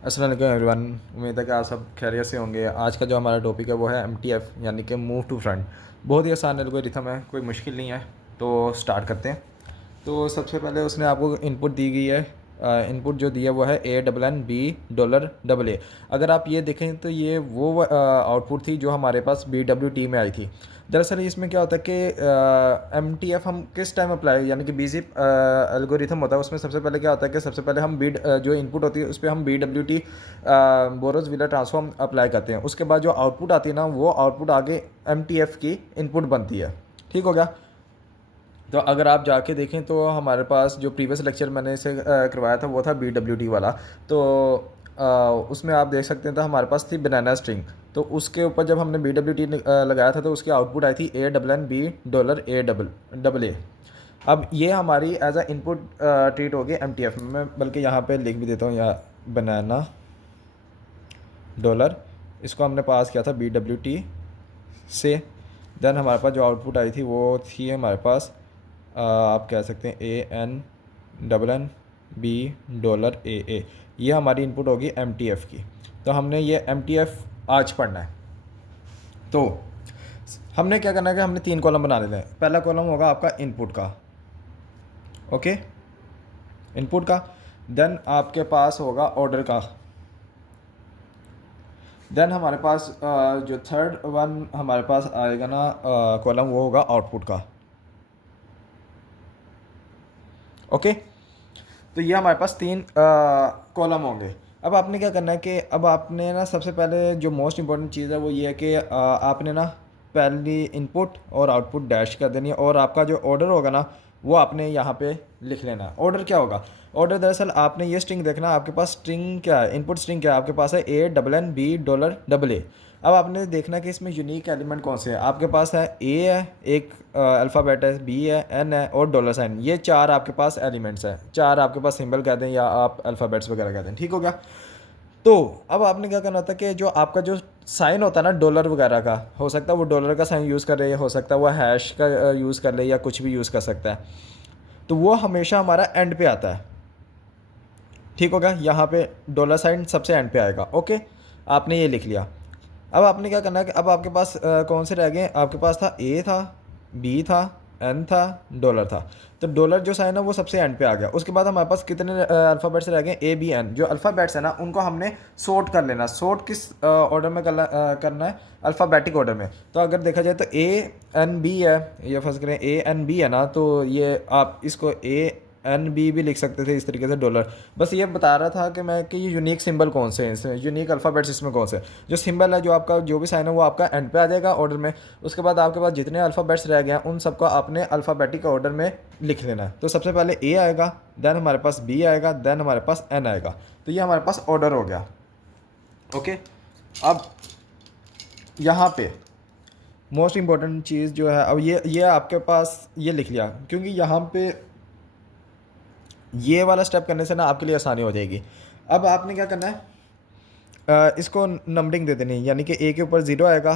अस्सलाम वालेकुम एवरीवन। उम्मीद है कि आप सब खैरियत से होंगे। आज का जो हमारा टॉपिक है वो है MTF यानी कि मूव टू फ्रंट। बहुत ही आसान एल्गोरिथम है, कोई मुश्किल नहीं है। तो स्टार्ट करते हैं। तो सबसे पहले उसने आपको इनपुट दी गई है। इनपुट जो दिया वो है $ANNB अगर आप ये देखें तो ये वो आउटपुट थी जो हमारे पास BWT में आई थी। दरअसल इसमें क्या होता है कि MTF हम किस टाइम अप्लाई यानी कि BZIP एल्गोरिथम होता है, उसमें सबसे पहले क्या होता है कि सबसे पहले हम जो इनपुट होती है उस पर हम BWT borrows wheeler transform apply करते हैं। उसके बाद जो आउटपुट आती है ना, वो आउटपुट आगे MTF की इनपुट बनती है। ठीक हो गया। तो अगर आप जाके देखें तो हमारे पास जो प्रीवियस लेक्चर मैंने इसे करवाया था वो था BWT वाला। तो उसमें आप देख सकते हैं तो हमारे पास थी बनाना स्ट्रिंग। तो उसके ऊपर जब हमने BWT लगाया था तो उसकी आउटपुट आई थी $ANNB अब ये हमारी एज अ इनपुट ट्रीट होगी MTF में। मैं बल्कि यहाँ पे लिख भी देता हूँ, या बनाना डॉलर, इसको हमने पास किया था BWT से। देन हमारे पास जो आउटपुट आई थी वो थी हमारे पास आप कह सकते हैं ANNB ये हमारी इनपुट होगी MTF की। तो हमने ये MTF आज पढ़ना है। तो हमने क्या करना है कि हमने 3 कॉलम बना लेते हैं। पहला कॉलम होगा आपका इनपुट का, ओके, इनपुट का। देन आपके पास होगा ऑर्डर का। देन हमारे पास जो थर्ड वन हमारे पास आएगा ना कॉलम, वो होगा आउटपुट का। ओके। तो ये हमारे पास 3 कॉलम होंगे। अब आपने क्या करना है कि अब आपने ना सबसे पहले जो मोस्ट इंपॉर्टेंट चीज़ है वो ये है कि आपने ना पहली इनपुट और आउटपुट डैश कर देनी है, और आपका जो ऑर्डर होगा ना वो आपने यहाँ पे लिख लेना है। ऑर्डर क्या होगा? ऑर्डर दरअसल आपने ये स्ट्रिंग देखना, आपके पास स्ट्रिंग क्या है, इनपुट स्ट्रिंग क्या है, आपके पास है $ANNB अब आपने देखना कि इसमें यूनिक एलिमेंट कौन से हैं। आपके पास है है, एक अल्फ़ाबेट है, B है, N है और डॉलर साइन। ये 4 आपके पास एलिमेंट्स हैं। 4 आपके पास सिंबल कह दें या आप अल्फ़ाबेट्स वगैरह कह दें। ठीक हो गया। तो अब आपने क्या करना होता है कि जो आपका जो साइन होता है ना डॉलर वगैरह का, हो सकता है वो डॉलर का साइन यूज़ कर रहे, हो सकता है वो हैश का यूज़ कर ले, या कुछ भी यूज़ कर सकता है। तो वो हमेशा हमारा एंड पे आता है। ठीक होगा। यहाँ पे डॉलर साइन सबसे एंड पे आएगा। ओके, आपने ये लिख लिया। अब आपने क्या करना है कि अब आपके पास कौन से रह गए? आपके पास था A था, B था, N था, डॉलर था। तो डॉलर जो साइन है वो सबसे एंड पे आ गया। उसके बाद हमारे पास कितने अल्फ़ाबेट्स रह गए? ABN। जो अल्फ़ाबेट्स है ना उनको हमने सॉर्ट कर लेना। सॉर्ट किस ऑर्डर में करना है? अल्फ़ाबेटिक ऑर्डर में। तो अगर देखा जाए तो ANB है, ये फर्ज करें ANB है ना, तो ये आप इसको ANB भी लिख सकते थे इस तरीके से डॉलर। बस ये बता रहा था कि मैं कि ये यूनिक सिंबल कौन से हैं, इसमें यूनिक अल्फ़ाबेट्स इसमें कौन से हैं। जो सिंबल है, जो आपका जो भी साइन है वो आपका एंड पे आ जाएगा ऑर्डर में। उसके बाद आपके पास जितने अल्फ़ाबेट्स रह गए हैं उन सबको आपने अल्फ़ाबेटिक ऑर्डर में लिख लेना है। तो सबसे पहले A आएगा, देन हमारे पास B आएगा, देन हमारे पास N आएगा। तो ये हमारे पास ऑर्डर हो गया। ओके। अब यहाँ पे मोस्ट इंपॉर्टेंट चीज़ जो है, अब ये आपके पास ये लिख लिया, क्योंकि यहाँ पे ये वाला स्टेप करने से ना आपके लिए आसानी हो जाएगी। अब आपने क्या करना है, इसको नंबरिंग दे देनी है, यानी कि A के ऊपर 0 आएगा,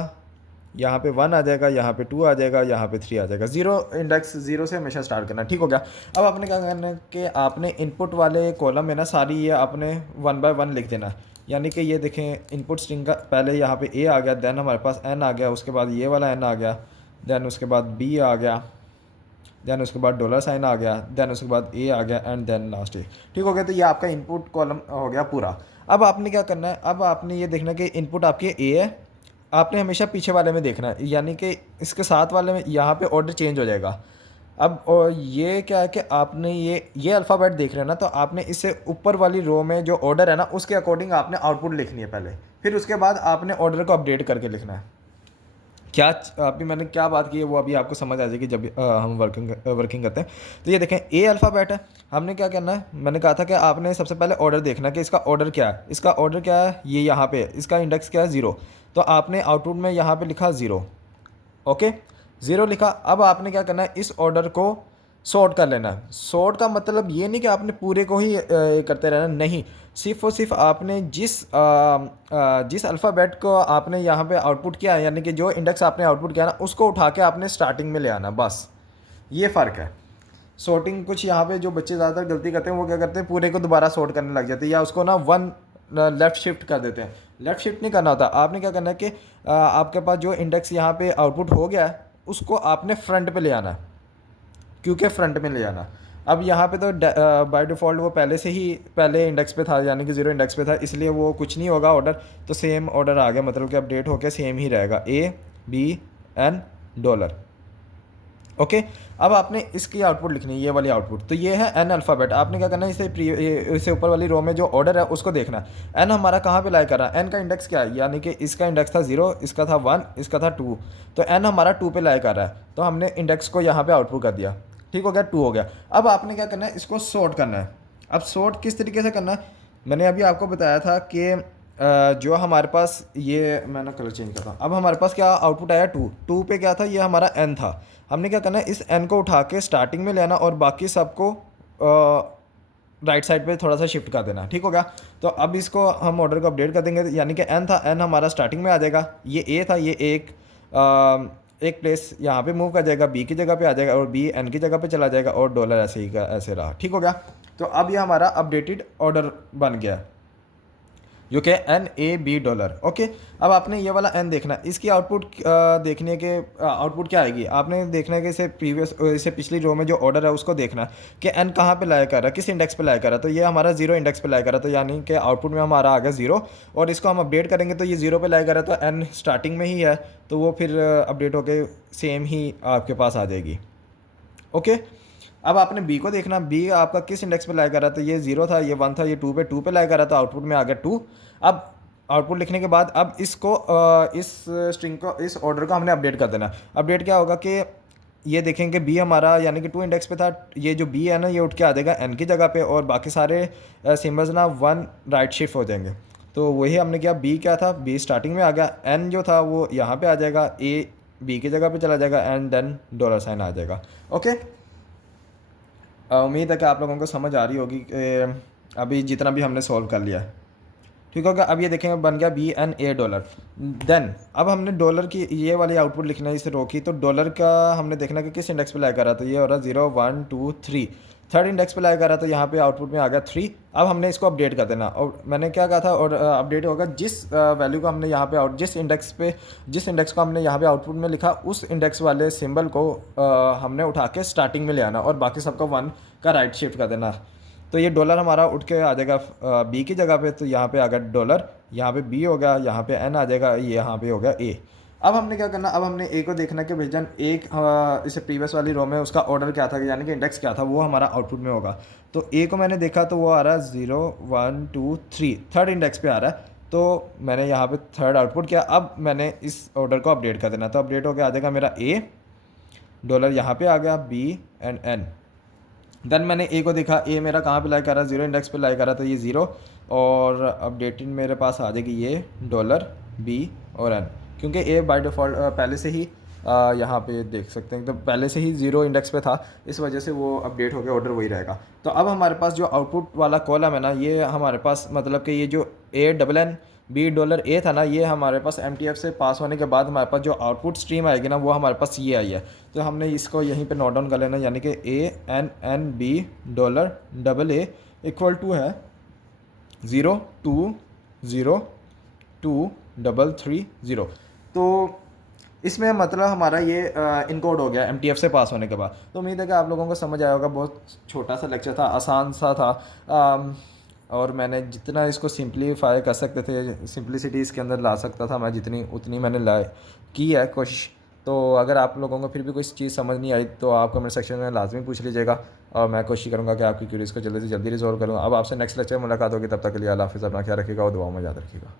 यहाँ पे 1 आ जाएगा, यहाँ पे 2 आ जाएगा, यहाँ पे 3 आ जाएगा। ज़ीरो इंडेक्स 0 से हमेशा स्टार्ट करना। ठीक हो गया। अब आपने क्या करना है कि आपने इनपुट वाले कॉलम में ना सारी ये आपने 1 बाय 1 लिख देना। यानी कि ये देखें, इनपुट स्ट्रिंग का पहले यहाँ पे A आ गया, देन हमारे पास N आ गया, उसके बाद ये वाला N आ गया, देन उसके बाद B आ गया, देन उसके बाद डॉलर साइन आ गया, देन उसके बाद A आ गया, एंड देन लास्ट ए। ठीक हो गया। तो ये आपका इनपुट कॉलम हो गया पूरा। अब आपने क्या करना है, अब आपने ये देखना कि इनपुट आपके A है, आपने हमेशा पीछे वाले में देखना है, यानी कि इसके साथ वाले में यहाँ पे ऑर्डर चेंज हो जाएगा। अब और ये क्या है कि आपने ये अल्फ़ाबेट देख रहे हैं ना, तो आपने इससे ऊपर वाली रो में जो ऑर्डर है ना उसके अकॉर्डिंग आपने आउटपुट लिखनी है पहले, फिर उसके बाद आपने ऑर्डर को अपडेट करके लिखना है। क्या अभी मैंने क्या बात की है वो अभी आपको समझ आ जाएगी जब हम वर्किंग करते हैं। तो ये देखें, A अल्फ़ाबेट है। हमने क्या करना है, मैंने कहा था कि आपने सबसे पहले ऑर्डर देखना कि इसका ऑर्डर क्या है। इसका ऑर्डर क्या है? ये यहाँ पे इसका इंडेक्स क्या है? 0। तो आपने आउटपुट में यहाँ पे लिखा 0। ओके, 0 लिखा। अब आपने क्या करना है, इस ऑर्डर को सॉर्ट कर लेना है। सॉर्ट का मतलब ये नहीं कि आपने पूरे को ही करते रहना, नहीं। सिर्फ और सिर्फ आपने जिस अल्फ़ाबेट को आपने यहाँ पे आउटपुट किया है, यानी कि जो इंडेक्स आपने आउटपुट किया ना उसको उठा के आपने स्टार्टिंग में ले आना, बस ये फ़र्क है। सॉर्टिंग कुछ यहाँ पे जो बच्चे ज़्यादातर गलती करते हैं वो क्या करते हैं, पूरे को दोबारा सॉर्ट करने लग जाते हैं, या उसको ना 1 लेफ़्ट शिफ्ट कर देते हैं। लेफ़्ट शिफ्ट नहीं करना होता, आपने क्या करना है कि आपके पास जो इंडेक्स यहाँ पे आउटपुट हो गया है उसको आपने फ्रंट पे ले आना है, क्योंकि फ्रंट में ले आना। अब यहाँ पे तो बाय डिफ़ॉल्ट वो पहले से ही पहले इंडेक्स पे था, यानी कि ज़ीरो इंडेक्स पे था, इसलिए वो कुछ नहीं होगा ऑर्डर, तो सेम ऑर्डर आ गया, मतलब कि अपडेट होकर सेम ही रहेगा $A, B, N। ओके। अब आपने इसकी आउटपुट लिखनी है, ये वाली आउटपुट, तो ये है एन अल्फ़ाबेट। आपने क्या करना है, इसे ऊपर वाली रो में जो ऑर्डर है उसको देखना है। एन हमारा कहाँ पे लाई कर रहा है, एन का इंडेक्स क्या है, यानी कि इसका इंडेक्स था 0, इसका था 1, इसका था 2, तो एन हमारा 2 पे लाई कर रहा है, तो हमने इंडेक्स को यहाँ पे आउटपुट कर दिया। ठीक हो गया, 2 हो गया। अब आपने क्या करना है, इसको सॉर्ट करना है। अब सॉर्ट किस तरीके से करना है, मैंने अभी आपको बताया था कि जो हमारे पास ये, मैं ना कलर चेंज करता हूँ। अब हमारे पास क्या आउटपुट आया, 2 पे क्या था, ये हमारा एन था। हमने क्या करना है, इस एन को उठा के स्टार्टिंग में लेना और बाकी सबको राइट साइड पे थोड़ा सा शिफ्ट कर देना। ठीक हो गया। तो अब इसको हम ऑर्डर को अपडेट कर देंगे, यानी कि एन था, एन हमारा स्टार्टिंग में आ जाएगा, ये ए था, ये एक प्लेस यहाँ पे मूव कर जाएगा, बी की जगह पे आ जाएगा और बी एन की जगह पे चला जाएगा और डॉलर ऐसे ही का ऐसे रहा। ठीक हो गया। तो अब ये हमारा अपडेटेड ऑर्डर बन गया, जो कि $NAB। ओके। अब आपने ये वाला एन देखना है, इसकी आउटपुट देखने के आउटपुट क्या आएगी, आपने देखना है कि इसे पिछली रो में जो ऑर्डर है उसको देखना है कि एन कहाँ पे लाया कर रहा है, किस इंडेक्स पे लाया कर रहा है। तो ये हमारा 0 इंडेक्स पे लाया कर रहा है, तो यानी कि आउटपुट में हमारा आ गया 0, और इसको हम अपडेट करेंगे तो ये 0 पे लाया कर रहा है, तो एन स्टार्टिंग में ही है, तो वो फिर अपडेट होकर सेम ही आपके पास आ जाएगी। ओके। अब आपने बी को देखना, बी आपका किस इंडेक्स पे लाया कर रहा था, ये 0 था, ये 1 था, ये 2 पे लाया कर रहा था, आउटपुट में आ गया 2। अब आउटपुट लिखने के बाद अब इसको इस स्ट्रिंग को, इस ऑर्डर को हमने अपडेट कर देना। अपडेट क्या होगा कि ये देखेंगे बी हमारा यानी कि 2 इंडेक्स पे था, ये जो बी है ना ये उठ के आ जाएगा एन की जगह पे, और बाकी सारे सिम्बल्स ना 1 राइट शिफ्ट हो जाएंगे। तो वही हमने किया, बी क्या था, बी स्टार्टिंग में आ गया, एन जो था वो यहाँ पे आ जाएगा, ए बी की जगह पे चला जाएगा, एंड देन $साइन आ जाएगा। ओके। उम्मीद है कि आप लोगों को समझ आ रही होगी कि अभी जितना भी हमने सॉल्व कर लिया है। ठीक होगा। अब ये देखेंगे बन गया $BNA। देन अब हमने डॉलर की ये वाली आउटपुट लिखना है इस रो की, तो डॉलर का हमने देखना कि किस इंडेक्स पे लाया कर रहा था, तो ये हो रहा है 0 1 2 3, थर्ड इंडेक्स पे लाया कर रहा था, यहाँ पे आउटपुट में आ गया 3। अब हमने इसको अपडेट कर देना, और मैंने क्या कहा था, और अपडेट होगा जिस वैल्यू को हमने यहाँ पे जिस इंडेक्स को हमने यहाँ पे आउटपुट में लिखा, उस इंडेक्स वाले सिंबल को हमने उठा के स्टार्टिंग में ले आना और बाकी सबको 1 का राइट शिफ्ट कर देना। तो ये डॉलर हमारा उठ के आ जाएगा बी की जगह पे, तो यहाँ पे आ गया डॉलर, यहाँ पे बी हो गया, यहाँ पे एन आ जाएगा, ये यहाँ पे हो गया ए। अब हमने क्या करना, अब हमने ए को देखना कि भैजन एक इसे प्रीवियस वाली रो में उसका ऑर्डर क्या था, यानी कि इंडेक्स क्या था, वो हमारा आउटपुट में होगा। तो ए को मैंने देखा तो वो आ रहा है 0 1 2 3, थर्ड इंडेक्स पे आ रहा है, तो मैंने यहाँ पे थर्ड आउटपुट किया। अब मैंने इस ऑर्डर को अपडेट कर देना, तो अपडेट होकर आ जाएगा मेरा ए, डॉलर यहाँ पे आ गया, बी एंड एन। देन मैंने ए को देखा, ए मेरा कहाँ पे लाई कर रहा है, 0 इंडेक्स पे लाई कर रहा था, ये 0, और अपडेटेड मेरे पास आ जाएगी ये डॉलर बी और एन, क्योंकि ए बाय डिफ़ॉल्ट पहले से ही यहाँ पे देख सकते हैं, तो पहले से ही 0 इंडेक्स पे था, इस वजह से वो अपडेट हो गया, ऑर्डर वही रहेगा। तो अब हमारे पास जो आउटपुट वाला कॉलम है ना, ये हमारे पास मतलब कि ये जो $ANNB था ना, ये हमारे पास MTF से पास होने के बाद हमारे पास जो आउटपुट स्ट्रीम आएगी ना, वो हमारे पास ये आई है। तो हमने इसको यहीं पे नोट डाउन कर लेना, यानी कि $ANNB इक्वल टू है 0 2 0 2 3 0। तो इसमें मतलब हमारा ये इनकोड हो गया MTF से पास होने के बाद। तो उम्मीद है कि आप लोगों को समझ आया होगा। बहुत छोटा सा लेक्चर था, आसान सा था, और मैंने जितना इसको सिंप्लीफाई कर सकते थे, सिंप्लिसिटी इसके अंदर ला सकता था मैं, जितनी उतनी मैंने ला की है कोशिश। तो अगर आप लोगों को फिर भी कोई चीज़ समझ नहीं आई तो आप कमेंट सेक्शन में लाजमी पूछ लीजिएगा, और मैं कोशिश करूँगा कि आपकी क्यूरीज को जल्दी से जल्दी रिजॉल्व करूँ। अब आपसे नेक्स्ट लेक्चर में मुलाकात होगी, तब तक के लिए अल्लाह हाफ़िज़, अपना ख्याल रखिएगा और दुआ में याद रखिएगा।